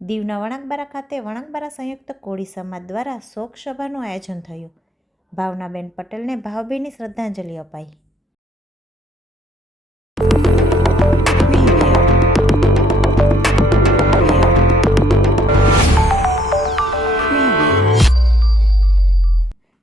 દીવના વણાકબારા ખાતે વણાકબારા સંયુક્ત કોળી સમાજ દ્વારા શોક સભાનું આયોજન થયું. ભાવનાબેન પટેલને ભાવભીની શ્રદ્ધાંજલિ અપાઈ.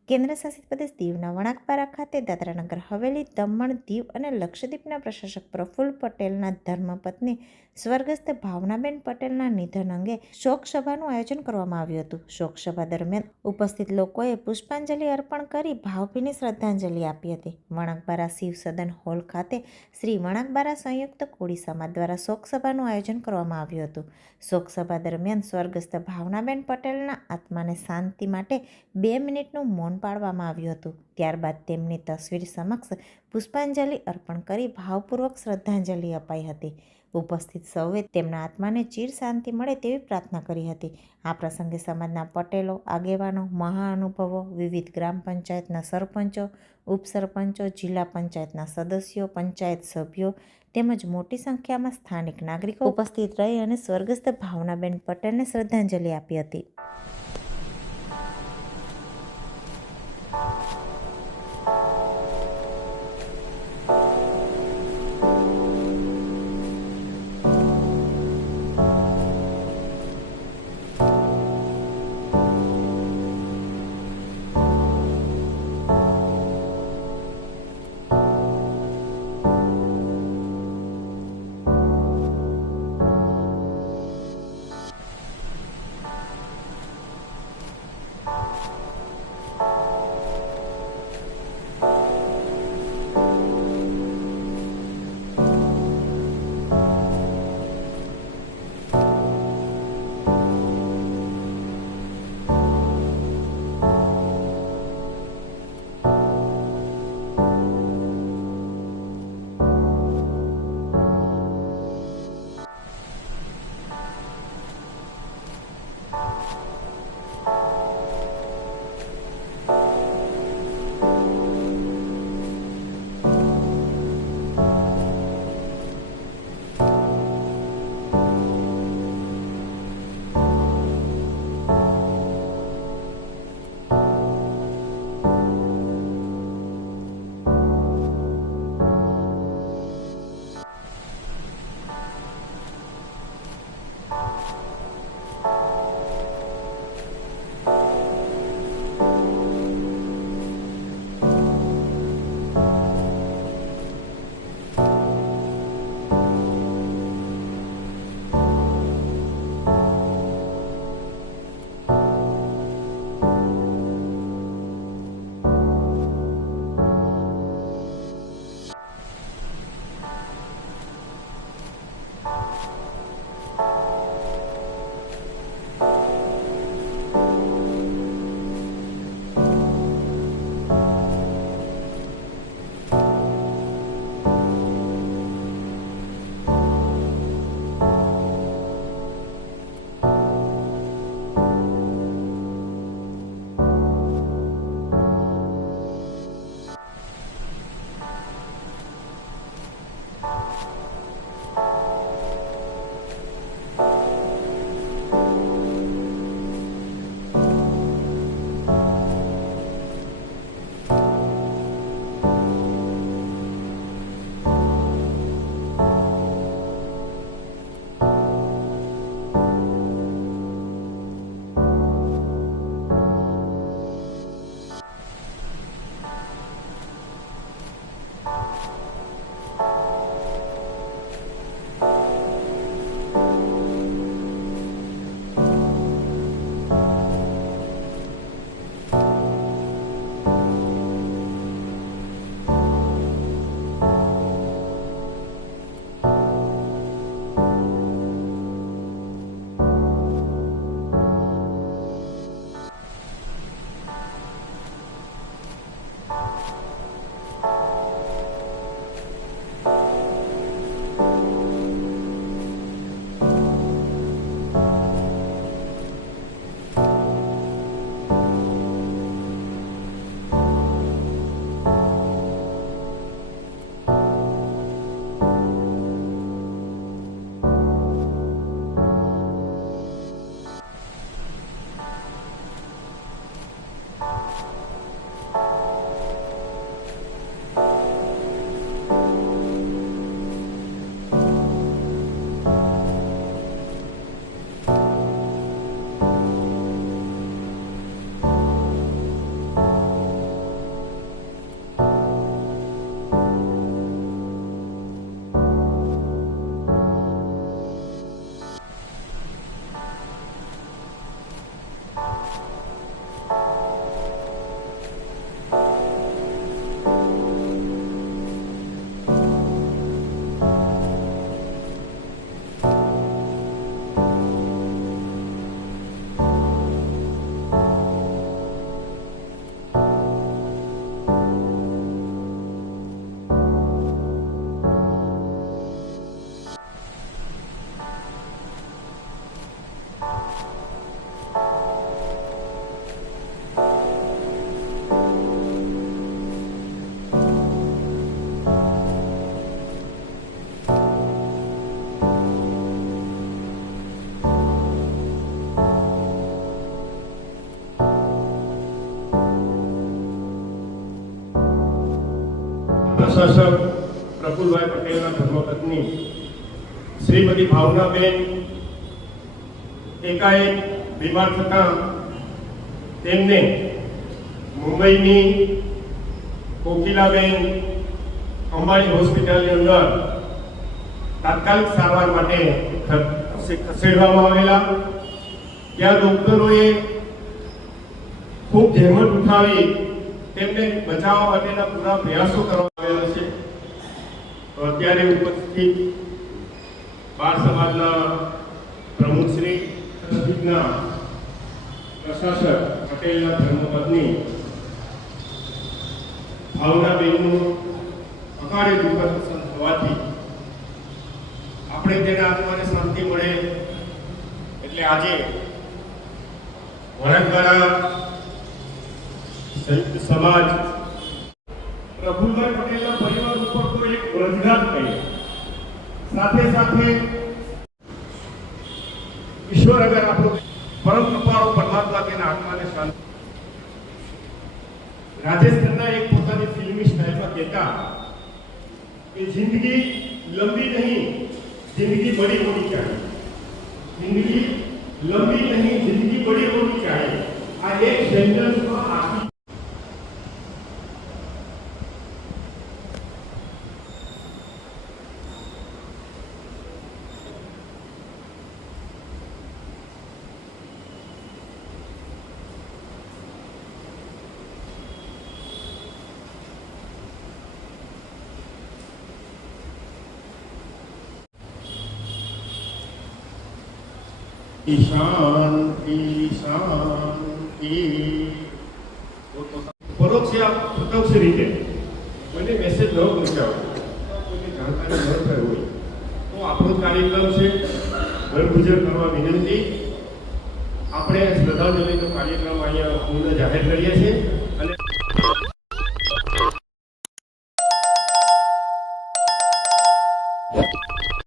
કેન્દ્રશાસિત પ્રદેશ દીવના વણાકબારા ખાતે દાદરાનગર હવેલી, દમણ, દીવ અને લક્ષદ્વીપના પ્રશાસક પ્રફુલ્લ પટેલના ધર્મપત્ની સ્વર્ગસ્થ ભાવનાબેન પટેલના નિધન અંગે શોક સભાનું આયોજન કરવામાં આવ્યું હતું. શોક સભા દરમિયાન ઉપસ્થિત લોકોએ પુષ્પાંજલિ અર્પણ કરી ભાવભીની શ્રદ્ધાંજલિ આપી હતી. વણાકબારા શિવ સદન હોલ ખાતે શ્રી વણાકબારા સંયુક્ત કોળી સમાજ દ્વારા શોક સભાનું આયોજન કરવામાં આવ્યું હતું. શોક સભા દરમિયાન સ્વર્ગસ્થ ભાવનાબેન પટેલના આત્માને શાંતિ માટે 2 મિનિટનું મૌન પાડવામાં આવ્યું હતું. ત્યારબાદ તેમની તસવીર સમક્ષ પુષ્પાંજલિ અર્પણ કરી ભાવપૂર્વક શ્રદ્ધાંજલિ અપાઈ હતી. ઉપસ્થિત સૌએ તેમના આત્માને ચિર શાંતિ મળે તેવી પ્રાર્થના કરી હતી. આ પ્રસંગે સમાજના પટેલો, આગેવાનો, મહાઅનુભવો, વિવિધ ગ્રામ પંચાયતના સરપંચો, ઉપસરપંચો, જિલ્લા પંચાયતના સદસ્યો, પંચાયત સભ્યો તેમજ મોટી સંખ્યામાં સ્થાનિક નાગરિકો ઉપસ્થિત રહી અને સ્વર્ગસ્થ ભાવનાબેન પટેલને શ્રદ્ધાંજલિ આપી હતી. પ્રશાસક પ્રફુલભાઈ પટેલના ધર્મપત્ની શ્રીમતી ભાવનાબેન એકાએક બીમાર થતા તેમને મુંબઈની કોકિલાબેન અંબાણી હોસ્પિટલની અંદર તાત્કાલિક સારવાર માટે ખસેડવામાં આવેલા. ત્યાં ડોક્ટરોએ ખૂબ જહેમત ઉઠાવી તેમને બચાવવા માટેના પૂરા પ્રયાસો કરવામાં આવેલા છે. તો અત્યારે ઉપસ્થિત બાળ સમાજના પ્રમુખ શ્રી નજીકના પ્રશાસક પટેલના ધર્મપત્ની ભાવનાબેનનું અકાળે દુઃખદ અવસાન થવાથી આપણે તેના આત્માને શાંતિ મળે એટલે આજે વણકવાડા સંયુક્ત સમાજ પ્રફુલભાઈ પટેલના પરિવાર ઉપર તો એક રોજગાર થઈ, સાથે સાથે ઈશ્વર અગર આપણો પરમ કૃપાળો પરમાત્મા તેના આત્માને શાંતિ. રાજેશ ખન્ના એક પોતાની ફિલ્મી સ્ટાઇલમાં કહેતા કે જિંદગી લંબી નહીં, जिंदगी बड़ी होनी चाहिए. जिंदगी लंबी नहीं, जिंदगी बड़ी होनी चाहिए. आ एक सेंटेंस में आखिर शांति शांति. परोक्ष या प्रत्यक्ष रीते मैंने मैसेज न पहुंचाओ कोई जानकारी न થઈ હોય તો આપણો કાર્યક્રમ છે ઘર ગુજર કરવા વિનંતી. આપણે શ્રદ્ધાંજલિનો કાર્યક્રમ અહીંયા પૂર્ણ જાહેર કરીએ છીએ.